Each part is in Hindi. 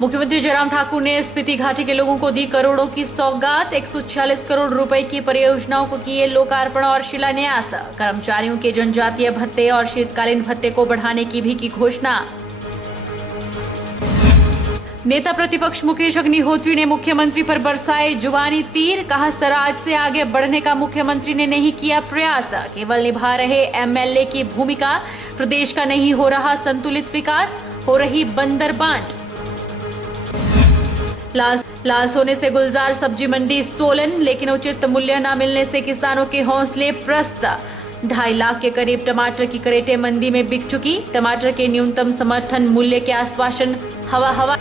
मुख्यमंत्री जयराम ठाकुर ने स्पीति घाटी के लोगों को दी करोड़ों की सौगात। 146 करोड़ रुपए की परियोजनाओं को किए लोकार्पण और शिलान्यास। कर्मचारियों के जनजातीय भत्ते और शीतकालीन भत्ते को बढ़ाने की भी की घोषणा। नेता प्रतिपक्ष मुकेश अग्निहोत्री ने मुख्यमंत्री पर बरसाए जुबानी तीर। कहा, स्वराज से आगे बढ़ने का मुख्यमंत्री ने नहीं किया प्रयास, केवल निभा रहे एमएलए की भूमिका। प्रदेश का नहीं हो रहा संतुलित विकास, हो रही बंदर बांट। लाल सोने से गुलजार सब्जी मंडी सोलन, लेकिन उचित मूल्य न मिलने से किसानों के हौसले प्रस्त। 2.5 लाख के करीब टमाटर की क्रेटें मंडी में बिक चुकी। टमाटर के न्यूनतम समर्थन मूल्य के आश्वासन हवा।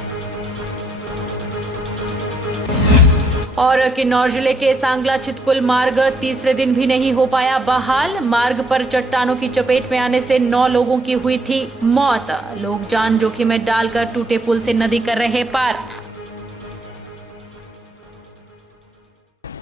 और किन्नौर जिले के सांगला चितकुल मार्ग तीसरे दिन भी नहीं हो पाया बहाल। मार्ग पर चट्टानों की चपेट में आने से 9 लोगों की हुई थी मौत। लोग जान जोखिम में डालकर टूटे पुल से नदी कर रहे पार।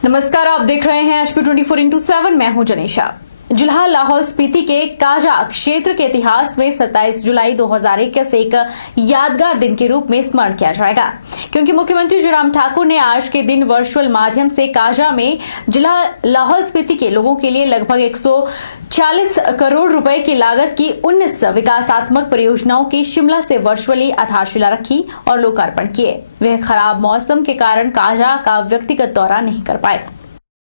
नमस्कार, आप देख रहे हैं HP 24x7। मैं हूं जनीशा। जुलाहा लाहौल स्पीति के काजा क्षेत्र के इतिहास में 27 जुलाई 2021 एक यादगार दिन के रूप में स्मरण किया जाएगा, क्योंकि मुख्यमंत्री जयराम ठाकुर ने आज के दिन वर्चुअल माध्यम से काजा में जुलाहा लाहौल स्पीति के लोगों के लिए लगभग 140 करोड़ रुपए की लागत की 19 विकासात्मक परियोजनाओं की शिमला से वर्चुअली आधारशिला रखी और लोकार्पण किए। वे खराब मौसम के कारण काजा का व्यक्तिगत दौरा नहीं कर पाए।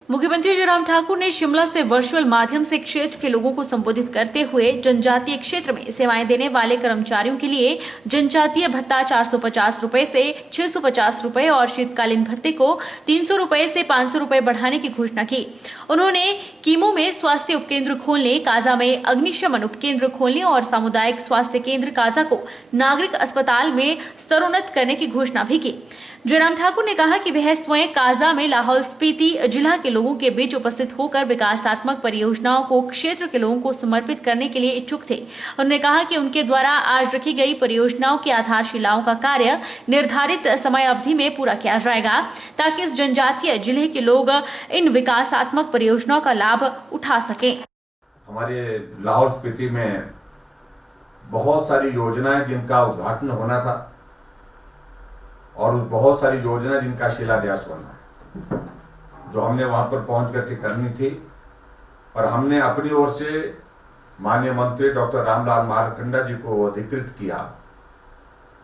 मुख्यमंत्री जयराम ठाकुर ने शिमला से वर्चुअल माध्यम से क्षेत्र के लोगों को संबोधित करते हुए जनजातीय क्षेत्र में सेवाएं देने वाले कर्मचारियों के लिए जनजातीय भत्ता 450 रुपए से 650 रुपए और शीतकालीन भत्ते को 300 रुपए से 500 रुपए बढ़ाने की घोषणा की। उन्होंने कीमो में स्वास्थ्य उपकेंद्र खोलने, काजा में अग्निशमन उपकेंद्र खोलने और सामुदायिक स्वास्थ्य केंद्र काजा को नागरिक अस्पताल में स्तरोन्नत करने की घोषणा भी की। जयराम ठाकुर ने कहा कि वह स्वयं काजा में लाहौल स्पीति जिला के लोगों के बीच उपस्थित होकर विकासात्मक परियोजनाओं को क्षेत्र के लोगों को समर्पित करने के लिए इच्छुक थे। उन्होंने कहा कि उनके द्वारा आज रखी गई परियोजनाओं की आधारशिलाओं का कार्य निर्धारित समय अवधि में पूरा किया जाएगा, ताकि इस जनजातीय जिले के लोग इन विकासात्मक परियोजनाओं का लाभ उठा सकें। हमारे लाहौल स्पीति में बहुत सारी योजनाएं जिनका उद्घाटन होना था और बहुत सारी योजना जिनका शिलान्यास होना है, जो हमने वहां पर पहुंच करके करनी थी। और हमने अपनी ओर से माननीय मंत्री डॉक्टर रामलाल मारकंडा जी को अधिकृत किया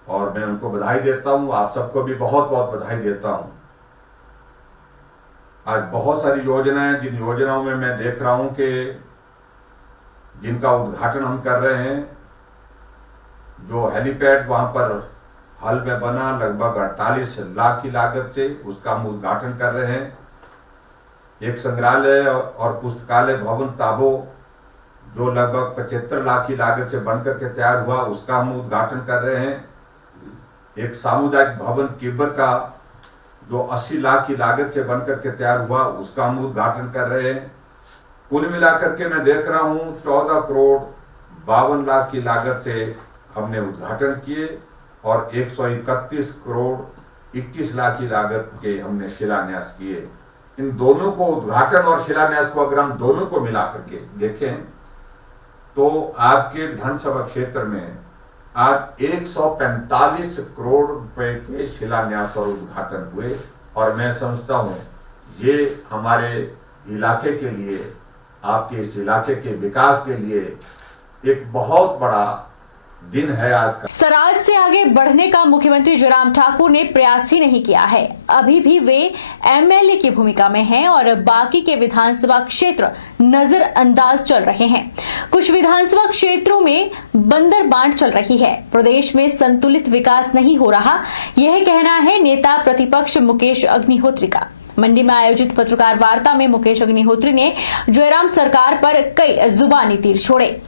और मैं उनको बधाई देता हूं। आप सबको भी बहुत बहुत बधाई देता हूं। आज बहुत सारी योजनाएं, जिन योजनाओं में मैं देख रहा हूं कि जिनका उद्घाटन हम कर रहे हैं, जो हेलीपैड वहां पर हाल में बना लगभग 48 लाख की लागत से, उसका हम उद्घाटन कर रहे हैं। एक संग्रहालय और पुस्तकालय भवन ताबो जो लगभग 75 लाख की लागत से बनकर के तैयार हुआ, उसका हम उद्घाटन कर रहे हैं। एक सामुदायिक भवन किब्बर का जो 80 लाख की लागत से बनकर के तैयार हुआ, उसका हम उद्घाटन कर रहे हैं। कुल मिलाकर के मैं देख रहा हूँ 14 करोड़ 52 लाख की लागत से हमने उद्घाटन किए और 131 करोड़ 21 लाख की लागत के हमने शिलान्यास किए। इन दोनों को, उद्घाटन और शिलान्यास को अगर हम दोनों को मिला करके देखें तो आपके विधानसभा क्षेत्र में आज 145 करोड़ रुपए के शिलान्यास और उद्घाटन हुए। और मैं समझता हूं ये हमारे इलाके के लिए, आपके इस इलाके के विकास के लिए एक बहुत बड़ा दिन है आज का। स्वराज से आगे बढ़ने का मुख्यमंत्री जयराम ठाकुर ने प्रयास ही नहीं किया है। अभी भी वे एमएलए की भूमिका में हैं और बाकी के विधानसभा क्षेत्र नजरअंदाज चल रहे हैं। कुछ विधानसभा क्षेत्रों में बंदर बांट चल रही है। प्रदेश में संतुलित विकास नहीं हो रहा, यह कहना है नेता प्रतिपक्ष मुकेश अग्निहोत्री का। मंडी में आयोजित पत्रकार वार्ता में मुकेश अग्निहोत्री ने जयराम सरकार पर कई जुबानी तीर छोड़े।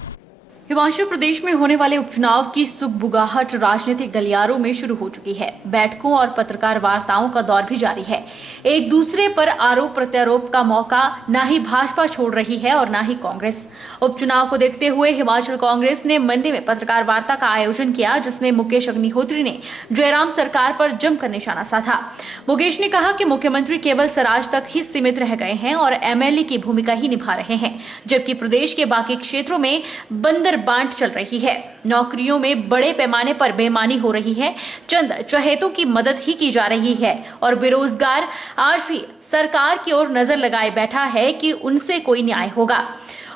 हिमाचल प्रदेश में होने वाले उपचुनाव की सुगबुगाहट राजनीतिक गलियारों में शुरू हो चुकी है। बैठकों और पत्रकार वार्ताओं का दौर भी जारी है। एक दूसरे पर आरोप प्रत्यारोप का मौका न ही भाजपा छोड़ रही है और न ही कांग्रेस। उपचुनाव को देखते हुए हिमाचल कांग्रेस ने मंडी में पत्रकार वार्ता का आयोजन किया, जिसमें मुकेश अग्निहोत्री ने जयराम सरकार पर जमकर निशाना साधा। मुकेश ने कहा कि मुख्यमंत्री केवल स्वराज तक ही सीमित रह गए हैं और एमएलए की भूमिका ही निभा रहे हैं, जबकि प्रदेश के बाकी क्षेत्रों में बंदर बंदर बांट चल रही है। नौकरियों में बड़े पैमाने पर बेईमानी हो रही है, चंद चहेतों की मदद ही की जा रही है और बेरोजगार आज भी सरकार की ओर नजर लगाए बैठा है कि उनसे कोई न्याय होगा।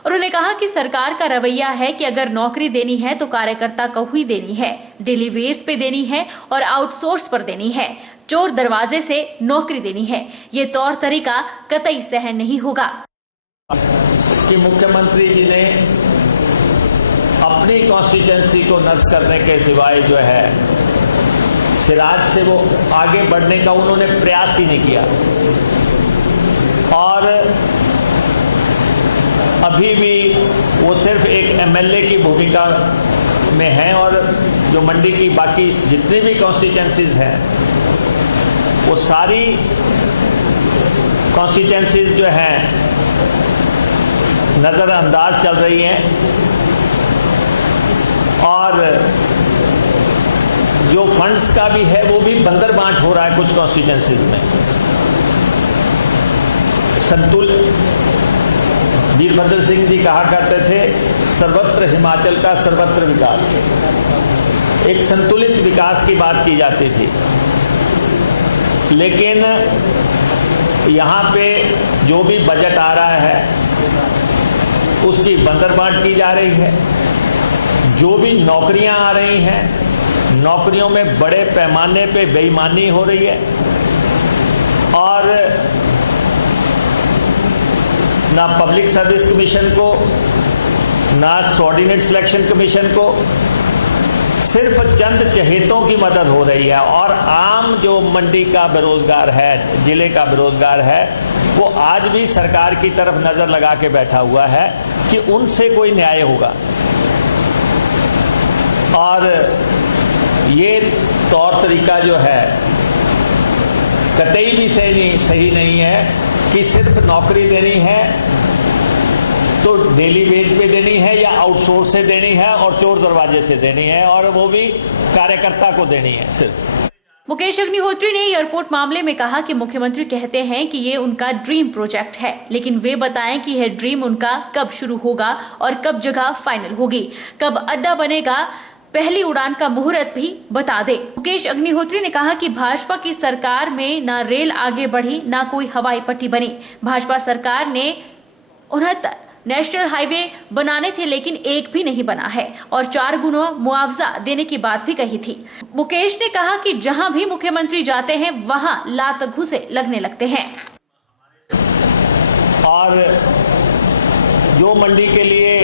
उन्होंने कहा कि सरकार का रवैया है कि अगर नौकरी देनी है तो कार्यकर्ता को ही देनी है, डेली वेज पे देनी है और आउटसोर्स पर देनी है, चोर दरवाजे से नौकरी देनी है। ये तौर तरीका कतई सहन नहीं होगा। कि मुख्यमंत्री जी ने अपनी कॉन्स्टिट्यूंसी को नर्स करने के सिवाय जो है सिराज से वो आगे बढ़ने का उन्होंने प्रयास ही नहीं किया और अभी भी वो सिर्फ एक एमएलए की भूमिका में है और जो मंडी की बाकी जितनी भी कॉन्स्टिट्यूंसीज हैं वो सारी कॉन्स्टिट्यूंसीज जो हैं नज़रअंदाज चल रही हैं और जो फंड्स का भी है वो भी बंदर बांट हो रहा है कुछ कॉन्स्टिट्यूंसीज में। वीरभद्र सिंह जी कहा करते थे सर्वत्र हिमाचल का सर्वत्र विकास, एक संतुलित विकास की बात की जाती थी, लेकिन यहाँ पे जो भी बजट आ रहा है उसकी बंदरबांट की जा रही है। जो भी नौकरियां आ रही हैं नौकरियों में बड़े पैमाने पे बेईमानी हो रही है और ना पब्लिक सर्विस कमीशन को ना सबऑर्डिनेट सिलेक्शन कमीशन को, सिर्फ चंद चहेतों की मदद हो रही है और आम जो मंडी का बेरोजगार है, जिले का बेरोजगार है, वो आज भी सरकार की तरफ नजर लगा के बैठा हुआ है कि उनसे कोई न्याय होगा। और ये तौर तरीका जो है कतई भी सही नहीं है कि सिर्फ नौकरी देनी है तो डेली वेज पे देनी है या आउटसोर्स से देनी है और चोर दरवाजे से देनी है और वो भी कार्यकर्ता को देनी है सिर्फ। मुकेश अग्निहोत्री ने एयरपोर्ट मामले में कहा कि मुख्यमंत्री कहते हैं कि ये उनका ड्रीम प्रोजेक्ट है, लेकिन वे बताएं कि यह ड्रीम उनका कब शुरू होगा और कब जगह फाइनल होगी, कब अड्डा बनेगा, पहली उड़ान का मुहूर्त भी बता दे। मुकेश अग्निहोत्री ने कहा कि भाजपा की सरकार में ना रेल आगे बढ़ी ना कोई हवाई पट्टी बनी। भाजपा सरकार ने 69 नेशनल हाईवे बनाने थे लेकिन एक भी नहीं बना है और 4 गुना मुआवजा देने की बात भी कही थी। मुकेश ने कहा कि जहां भी मुख्यमंत्री जाते हैं वहां लात घुसे लगने लगते हैं। और जो मंडी के लिए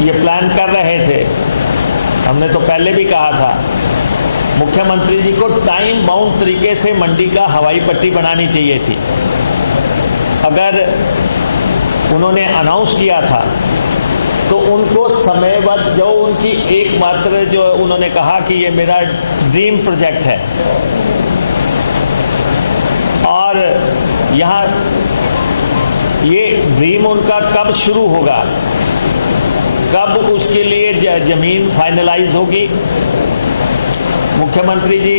ये प्लान कर रहे थे, हमने तो पहले भी कहा था मुख्यमंत्री जी को टाइम बाउंड तरीके से मंडी का हवाई पट्टी बनानी चाहिए थी। अगर उन्होंने अनाउंस किया था तो उनको समयबद्ध, जो उनकी एकमात्र जो उन्होंने कहा कि ये मेरा ड्रीम प्रोजेक्ट है और यहाँ ये ड्रीम उनका कब शुरू होगा, कब उसके लिए जमीन फाइनलाइज होगी। मुख्यमंत्री जी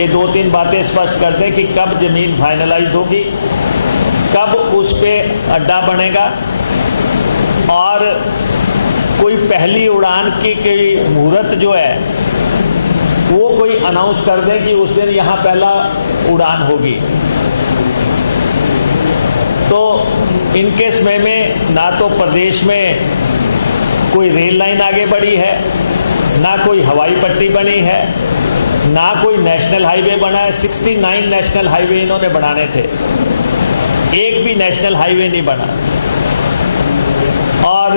ये 2-3 बातें स्पष्ट कर दें कि कब जमीन फाइनलाइज होगी, कब उस पे अड्डा बनेगा और कोई पहली उड़ान की कोई मुहूर्त जो है वो कोई अनाउंस कर दें कि उस दिन यहाँ पहला उड़ान होगी। तो इनके समय में ना तो प्रदेश में कोई रेल लाइन आगे बढ़ी है, ना कोई हवाई पट्टी बनी है, ना कोई नेशनल हाईवे बना है। 69 नेशनल हाईवे इन्होंने बनाने थे, एक भी नेशनल हाईवे नहीं बना। और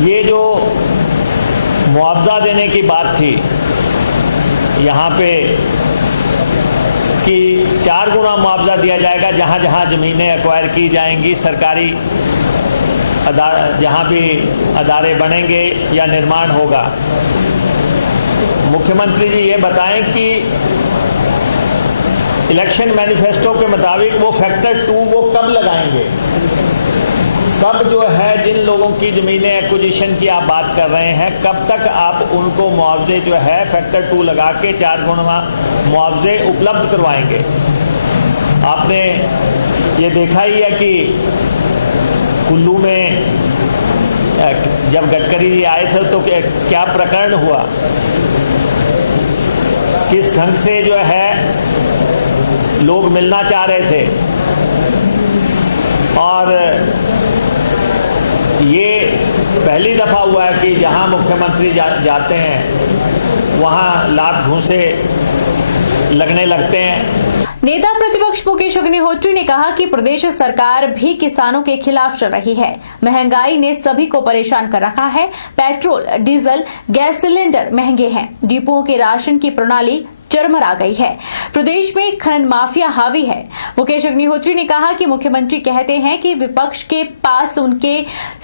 ये जो मुआवजा देने की बात थी यहाँ पे कि 4 गुना मुआवजा दिया जाएगा जहाँ जहाँ ज़मीनें एक्वायर की जाएंगी, सरकारी जहाँ भी अदारे बनेंगे या निर्माण होगा। मुख्यमंत्री जी ये बताएं कि इलेक्शन मैनिफेस्टो के मुताबिक वो फैक्टर 2 वो कब लगाएंगे, कब जो है जिन लोगों की ज़मीनें एक्विजिशन की आप बात कर रहे हैं, कब तक आप उनको मुआवजे जो है फैक्टर 2 लगा के 4 गुना मुआवजे उपलब्ध करवाएंगे। आपने ये देखा ही है कि कुल्लू में जब गडकरी जी आए थे तो क्या प्रकरण हुआ, किस ढंग से जो है लोग मिलना चाह रहे थे, और ये पहली दफा हुआ है कि जहां मुख्यमंत्री जाते हैं वहां लात घूंसे लगने लगते हैं। नेता प्रतिपक्ष मुकेश अग्निहोत्री ने कहा कि प्रदेश सरकार भी किसानों के खिलाफ चल रही है। महंगाई ने सभी को परेशान कर रखा है। पेट्रोल, डीजल, गैस सिलेंडर महंगे हैं। डिपुओं के राशन की प्रणाली चरमरा गई है। प्रदेश में खनन माफिया हावी है। मुकेश अग्निहोत्री ने कहा कि मुख्यमंत्री कहते हैं कि विपक्ष के पास उनके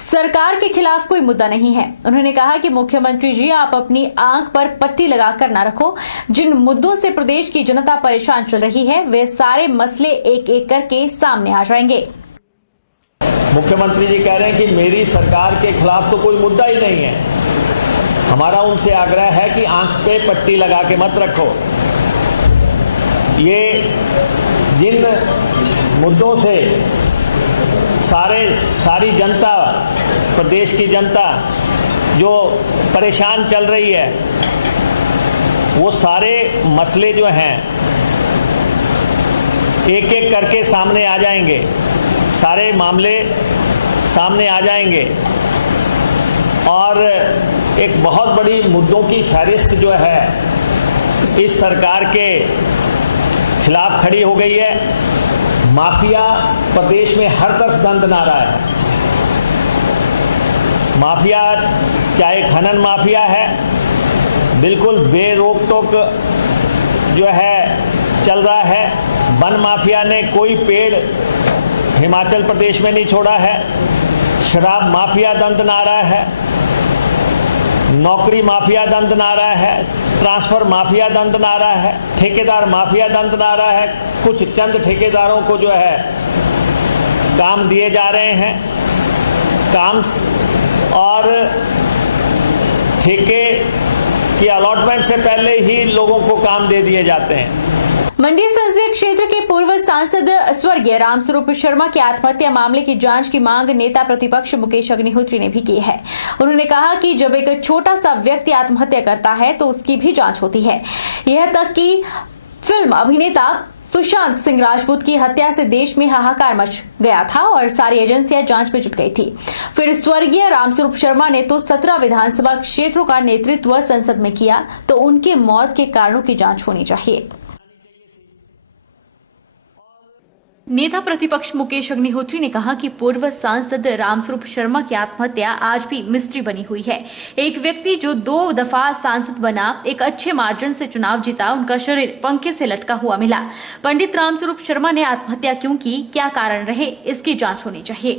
सरकार के खिलाफ कोई मुद्दा नहीं है। उन्होंने कहा कि मुख्यमंत्री जी, आप अपनी आंख पर पट्टी लगाकर न रखो। जिन मुद्दों से प्रदेश की जनता परेशान चल रही है वे सारे मसले एक एक करके सामने आ जाएंगे। मुख्यमंत्री जी कह रहे हैं कि मेरी सरकार के खिलाफ तो कोई मुद्दा ही नहीं है। हमारा उनसे आग्रह है कि आंख पे पट्टी लगा के मत रखो। ये जिन मुद्दों से सारी जनता, प्रदेश की जनता जो परेशान चल रही है, वो सारे मसले जो हैं एक एक करके सामने आ जाएंगे, सारे मामले सामने आ जाएंगे और एक बहुत बड़ी मुद्दों की फहरिस्त जो है इस सरकार के खिलाफ खड़ी हो गई है। माफिया प्रदेश में हर तरफ दंदनारा है। माफिया चाहे खनन माफिया है, बिल्कुल बेरोक टोक जो है चल रहा है। वन माफिया ने कोई पेड़ हिमाचल प्रदेश में नहीं छोड़ा है। शराब माफिया दंदनारा है। नौकरी माफिया दंदनारा है। ट्रांसफर माफिया दंदनारा है। ठेकेदार माफिया दंदनारा है। कुछ चंद ठेकेदारों को जो है काम दिए जा रहे हैं, काम और ठेके की अलॉटमेंट से पहले ही लोगों को काम दे दिए जाते हैं। मंडी संसदीय क्षेत्र के पूर्व सांसद स्वर्गीय रामस्वरूप शर्मा की आत्महत्या मामले की जांच की मांग नेता प्रतिपक्ष मुकेश अग्निहोत्री ने भी की है। उन्होंने कहा कि जब एक छोटा सा व्यक्ति आत्महत्या करता है तो उसकी भी जांच होती है। यह तक कि फिल्म अभिनेता सुशांत सिंह राजपूत की हत्या से देश में हाहाकार मच गया था और सारी एजेंसियां जांच में जुट गई थी। फिर स्वर्गीय रामस्वरूप शर्मा ने तो 17 विधानसभा क्षेत्रों का नेतृत्व संसद में किया, तो उनके मौत के कारणों की जांच होनी चाहिए। नेता प्रतिपक्ष मुकेश अग्निहोत्री ने कहा कि पूर्व सांसद रामस्वरूप शर्मा की आत्महत्या आज भी मिस्ट्री बनी हुई है। एक व्यक्ति जो 2 दफा सांसद बना, एक अच्छे मार्जिन से चुनाव जीता, उनका शरीर पंखे से लटका हुआ मिला। पंडित रामस्वरूप शर्मा ने आत्महत्या क्यों की, क्या कारण रहे, इसकी जांच होनी चाहिए।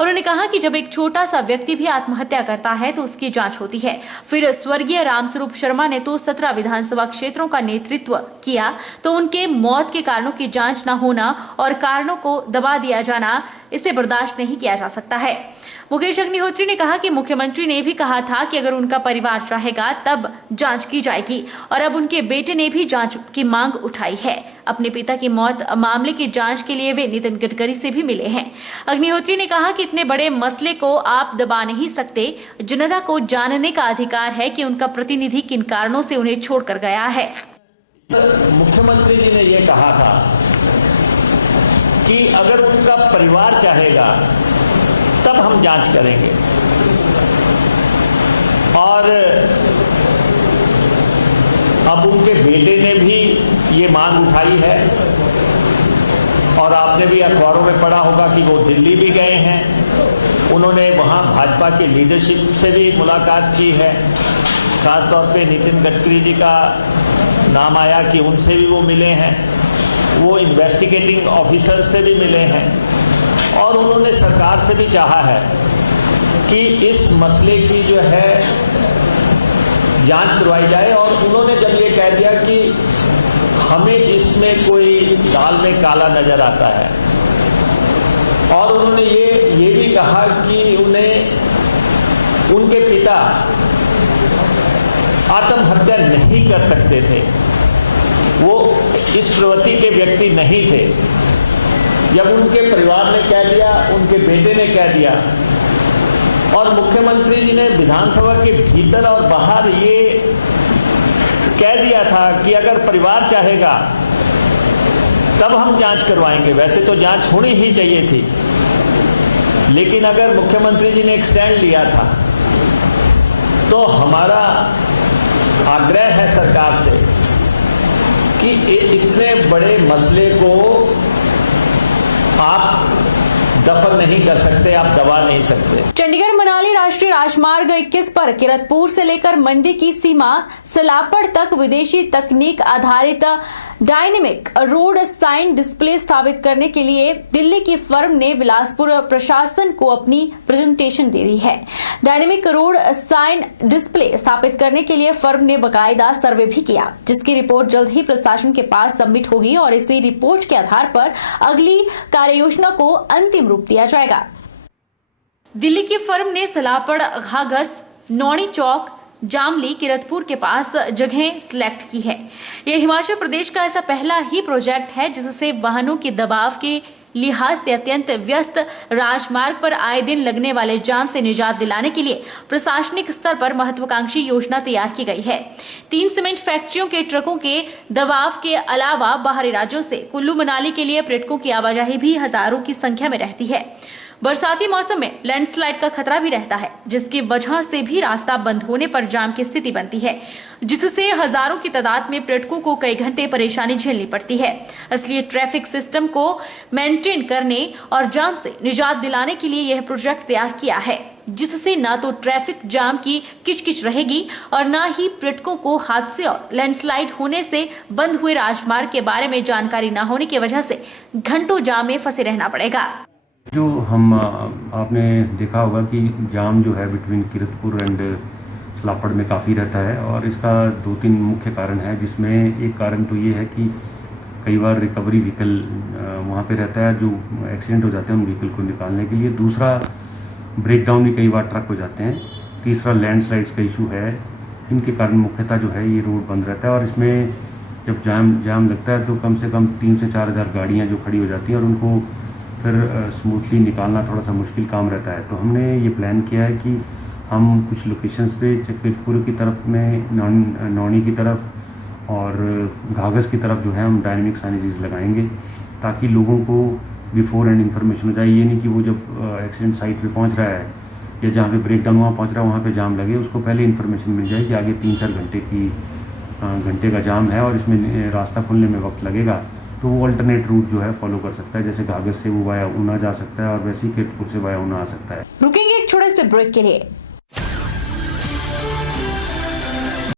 उन्होंने कहा कि जब एक छोटा सा व्यक्ति भी आत्महत्या करता है तो उसकी जांच होती है। फिर स्वर्गीय रामस्वरूप शर्मा ने तो 17 विधानसभा क्षेत्रों का नेतृत्व किया, तो उनके मौत के कारणों की जांच न होना और कारणों को दबा दिया जाना, इसे बर्दाश्त नहीं किया जा सकता है। मुकेश अग्निहोत्री ने कहा कि मुख्यमंत्री ने भी कहा था कि अगर उनका परिवार चाहेगा तब जांच की जाएगी और अब उनके बेटे ने भी जांच की मांग उठाई है। अपने पिता की मौत मामले की जांच के लिए वे नितिन गडकरी से भी मिले हैं। अग्निहोत्री ने कहा कि इतने बड़े मसले को आप दबा नहीं सकते। जनता को जानने का अधिकार है कि उनका प्रतिनिधि किन कारणों से उन्हें छोड़कर गया है। मुख्यमंत्री जी ने यह कहा था कि अगर उनका परिवार चाहेगा तब हम जांच करेंगे, और अब उनके बेटे ने भी ये मांग उठाई है और आपने भी अखबारों में पढ़ा होगा कि वो दिल्ली भी गए हैं। उन्होंने वहाँ भाजपा की लीडरशिप से भी मुलाकात की है। खासतौर पे नितिन गडकरी जी का नाम आया कि उनसे भी वो मिले हैं। वो इन्वेस्टिगेटिंग ऑफिसर से भी मिले हैं और उन्होंने सरकार से भी चाहा है कि इस मसले की जो है जांच करवाई जाए। और उन्होंने जब ये कह दिया कि हमें इसमें कोई दाल में काला नजर आता है, और उन्होंने ये भी कहा कि उन्हें उनके पिता आत्महत्या नहीं कर सकते थे, वो इस प्रवृत्ति के व्यक्ति नहीं थे, जब उनके परिवार ने कह दिया, उनके बेटे ने कह दिया और मुख्यमंत्री जी ने विधानसभा के भीतर और बाहर ये कह दिया था कि अगर परिवार चाहेगा तब हम जांच करवाएंगे। वैसे तो जांच होनी ही चाहिए थी, लेकिन अगर मुख्यमंत्री जी ने एक स्टैंड लिया था तो हमारा आग्रह है सरकार से कि इतने बड़े मसले को आप दफन नहीं कर सकते, आप दबा नहीं सकते। चंडीगढ़ मनाली राष्ट्रीय राजमार्ग 21 पर किरतपुर से लेकर मंडी की सीमा सलापड़ तक विदेशी तकनीक आधारित डायनेमिक रोड साइन डिस्प्ले स्थापित करने के लिए दिल्ली की फर्म ने बिलासपुर प्रशासन को अपनी प्रेजेंटेशन दे दी है। डायनेमिक रोड साइन डिस्प्ले स्थापित करने के लिए फर्म ने बाकायदा सर्वे भी किया, जिसकी रिपोर्ट जल्द ही प्रशासन के पास सबमिट होगी और इसी रिपोर्ट के आधार पर अगली कार्ययोजना को अंतिम रूप दिया जाएगा। दिल्ली की फर्म ने सलापड़, घाघस, नौणी चौक, जामली, किरतपुर के पास जगह सिलेक्ट की है। यह हिमाचल प्रदेश का ऐसा पहला ही प्रोजेक्ट है जिससे वाहनों के दबाव के लिहाज से अत्यंत व्यस्त राजमार्ग पर आए दिन लगने वाले जाम से निजात दिलाने के लिए प्रशासनिक स्तर पर महत्वाकांक्षी योजना तैयार की गई है। 3 सीमेंट फैक्ट्रियों के ट्रकों के दबाव के अलावा बाहरी राज्यों से कुल्लू मनाली के लिए पर्यटकों की आवाजाही भी हजारों की संख्या में रहती है। बरसाती मौसम में लैंडस्लाइड का खतरा भी रहता है, जिसकी वजह से भी रास्ता बंद होने पर जाम की स्थिति बनती है, जिससे हजारों की तादाद में पर्यटकों को कई घंटे परेशानी झेलनी पड़ती है। इसलिए ट्रैफिक सिस्टम को मेंटेन करने और जाम से निजात दिलाने के लिए यह प्रोजेक्ट तैयार किया है, जिससे न तो ट्रैफिक जाम की किचकिच रहेगी और न ही पर्यटकों को हादसे और लैंडस्लाइड होने से बंद हुए राजमार्ग के बारे में जानकारी न होने की वजह से घंटों जाम में फंसे रहना पड़ेगा। जो हम आपने देखा होगा कि जाम जो है बिटवीन किरतपुर एंड सलापड़ में काफ़ी रहता है और इसका 2-3 मुख्य कारण है, जिसमें एक कारण तो ये है कि कई बार रिकवरी व्हीकल वहाँ पे रहता है जो एक्सीडेंट हो जाते हैं उन व्हीकल को निकालने के लिए। दूसरा, ब्रेकडाउन भी कई बार ट्रक हो जाते हैं। तीसरा, लैंडस्लाइड्स का इशू है। इनके कारण मुख्यतः जो है ये रोड बंद रहता है और इसमें जब जाम लगता है तो कम से कम 3 से 4 हज़ार गाड़ियाँ जो खड़ी हो जाती हैं और उनको फिर स्मूथली निकालना थोड़ा सा मुश्किल काम रहता है। तो हमने ये प्लान किया है कि हम कुछ लोकेशंस पे किरतपुर की तरफ में, नौणी की तरफ और घाघस की तरफ जो है हम डायनेमिक साइनेजेस लगाएंगे, ताकि लोगों को बिफोर एंड इन्फॉर्मेशन हो जाए। ये नहीं कि वो जब एक्सीडेंट साइट पे पहुंच रहा है या जहाँ पे ब्रेकडाउन वहाँ पहुँच रहा है वहाँ पे जाम लगे, उसको पहले इन्फॉर्मेशन मिल जाए कि आगे 3-4 घंटे का जाम है और इसमें रास्ता खुलने में वक्त लगेगा। तो वो अल्टरनेट रूट जो है फॉलो कर सकता है, जैसे घाघस से वो वाया ऊना जा सकता है और वैसे ही किरतपुर से वाया ऊना आ सकता है। रुकेंगे एक छोटे से ब्रेक के लिए।